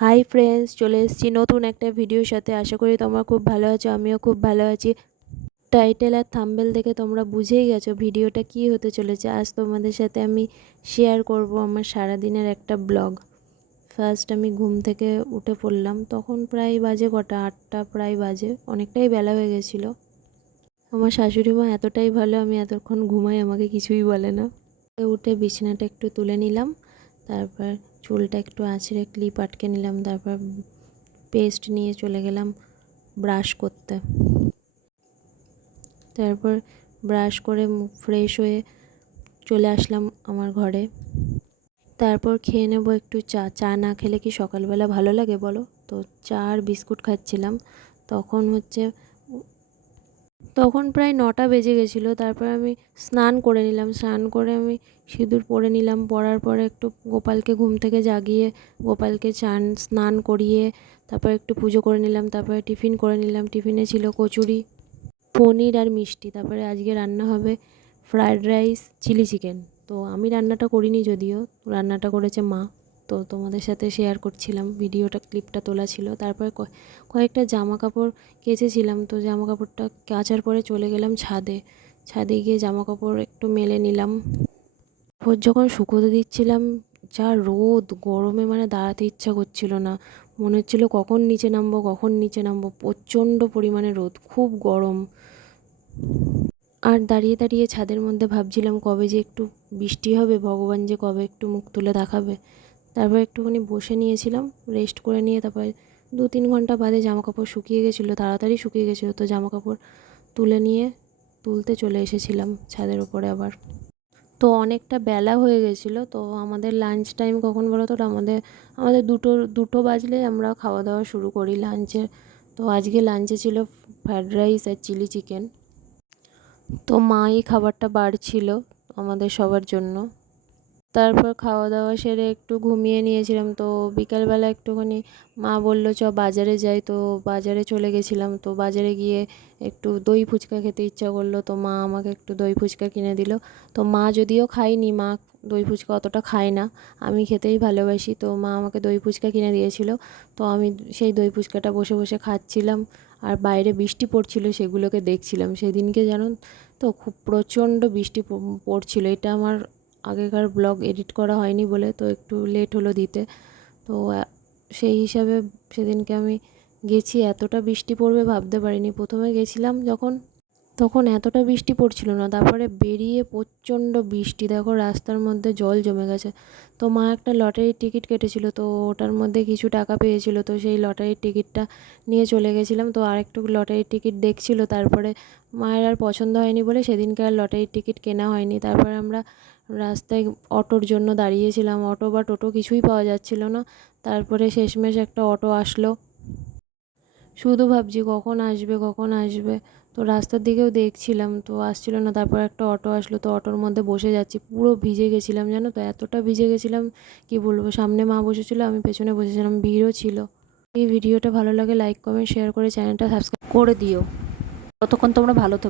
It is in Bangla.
হাই ফ্রেন্ডস, চলে এসেছি নতুন একটা ভিডিওর সাথে। আশা করি তোমরা খুব ভালো আছো, আমিও খুব ভালো আছি। টাইটেল আর থাম্বনেল দেখে তোমরা বুঝেই গেছো ভিডিওটা কী হতে চলেছে। আজ তোমাদের সাথে আমি শেয়ার করব আমার সারাদিনের একটা ব্লগ। ফার্স্ট আমি ঘুম থেকে উঠে পড়লাম, তখন প্রায় বাজে কটা, 8টা প্রায় বাজে, অনেকটাই বেলা হয়ে গেছিলো। আমার শাশুড়ি মা এতটাই ভালো, আমি এতক্ষণ ঘুমাই, আমাকে কিছুই বলে না। উঠে বিছানাটা একটু তুলে নিলাম, তারপর চুলটা একটু আঁচড়ে ক্লিপ আটকে নিলাম, তারপর পেস্ট নিয়ে চলে গেলাম ব্রাশ করতে। তারপর ব্রাশ করে মুখ ফ্রেশ হয়ে চলে আসলাম আমার ঘরে। তারপর খেয়ে নেব একটু চা। চা না খেলে কি সকালবেলা ভালো লাগে বলো? তো চা আর বিস্কুট খাচ্ছিলাম। তখন প্রায় 9টা বেজে গেছিলো। তারপর আমি স্নান করে নিলাম, স্নান করে আমি সিঁদুর পরে নিলাম। পরার পরে একটু গোপালকে ঘুম থেকে জাগিয়ে গোপালকে স্নান করিয়ে তারপর একটু পুজো করে নিলাম। তারপরে টিফিন করে নিলাম। টিফিনে ছিল কচুরি, পনির আর মিষ্টি। তারপরে আজকে রান্না হবে ফ্রায়েড রাইস, চিলি চিকেন। তো আমি রান্নাটা করিনি, যদিও রান্নাটা করেছে মা। তো তোমাদের সাথে শেয়ার করছিলাম, ক্লিপটা তোলা ছিল। তারপরে কয়েকটা জামা কাপড় কেচেছিলাম, তো জামা কাপড়টা কাচার পরে চলে গেলাম ছাদে। ছাদে গিয়ে জামা কাপড় একটু মেলে নিলাম। ভোর যখন শুকোতে দিচ্ছিলাম, যা রোদ, গরমে মানে দাঁড়াতে ইচ্ছা করছিল না। মনে হচ্ছিল কখন নিচে নামবো। প্রচণ্ড পরিমাণে রোদ, খুব গরম। আর দাঁড়িয়ে দাঁড়িয়ে ছাদের মধ্যে ভাবছিলাম কবে যে একটু বৃষ্টি হবে, ভগবান যে কবে একটু মুখ তুলে দেখাবে। তারপর একটুখানি বসে নিয়েছিলাম, রেস্ট করে নিয়ে তারপর 2-3 ঘন্টা বাদে জামাকাপড় শুকিয়ে গেছিলো, তাড়াতাড়ি শুকিয়ে গেছিলো। তো জামাকাপড় তুলতে চলে এসেছিলাম ছাদের উপরে আবার। তো অনেকটা বেলা হয়ে গেছিলো। তো আমাদের লাঞ্চ টাইম কখন বলো তো? আমাদের দুটো বাজলে আমরা খাওয়া দাওয়া শুরু করি লাঞ্চের। তো আজকে লাঞ্চে ছিল ফ্রায়েড রাইস আর চিলি চিকেন। তো মাই খাবারটা বাড়ছিল আমাদের সবার জন্য। তারপর খাওয়া দাওয়া সেরে একটু ঘুমিয়ে নিয়েছিলাম। তো বিকালবেলা একটুখানি মা বলল চ বাজারে যাই, তো বাজারে চলে গেছিলাম। তো বাজারে গিয়ে একটু দই ফুচকা খেতে ইচ্ছা করলো, তো মা আমাকে একটু দই ফুচকা কিনে দিল। তো মা যদিও খায়নি, মা দই ফুচকা অতটা খায় না, আমি খেতেই ভালোবাসি। তো মা আমাকে দই ফুচকা কিনে দিয়েছিল। তো আমি সেই দই ফুচকাটা বসে বসে খাচ্ছিলাম, আর বাইরে বৃষ্টি পড়ছিল, সেগুলোকে দেখছিলাম। সেদিনকে জানো তো খুব প্রচণ্ড বৃষ্টি পড়ছিল। এটা আমার আগেকার ব্লগ এডিট করা হয়নি বলে তো একটু লেট হলো দিতে। তো সেই হিসাবে সেদিনকে আমি গেছি, এতটা বৃষ্টি পড়বে ভাবতে পারিনি। প্রথমে গেছিলাম তখন এতটা বৃষ্টি পড়ছিল না, তারপরে বেরিয়ে প্রচণ্ড বৃষ্টি, দেখো রাস্তার মধ্যে জল জমে গেছে। তো মা একটা লটারির টিকিট কেটেছিল, তো ওটার মধ্যে কিছু টাকা পেয়েছিল, তো সেই লটারির টিকিটটা নিয়ে চলে গেছিলাম। তো আরেকটু লটারির টিকিট দেখছিল, তারপরে মায়ের আর পছন্দ হয়নি বলে সেদিনকে আর লটারির টিকিট কেনা হয়নি। তারপরে আমরা রাস্তায় অটোর জন্য দাঁড়িয়েছিলাম, অটো বা টোটো কিছুই পাওয়া যাচ্ছিল না। তারপরে শেষমেশ একটা অটো আসলো, শুধু ভাবছি কখন আসবে। তো রাস্তার দিকেও দেখছিলাম, তো আসছিল না। তারপর একটা অটো আসলো, তো অটোর মধ্যে বসে যাচ্ছি, পুরো ভিজে গেছিলাম জানো তো, এতটা ভিজে গেছিলাম কি বলবো। সামনে মা বসেছিল, আমি পেছনে বসেছিলাম, ভিড়ও ছিল। এই ভিডিওটা ভালো লাগে লাইক কমেন্ট শেয়ার করে চ্যানেলটা সাবস্ক্রাইব করে দিও। ততক্ষণ তোমরা ভালো থেকো।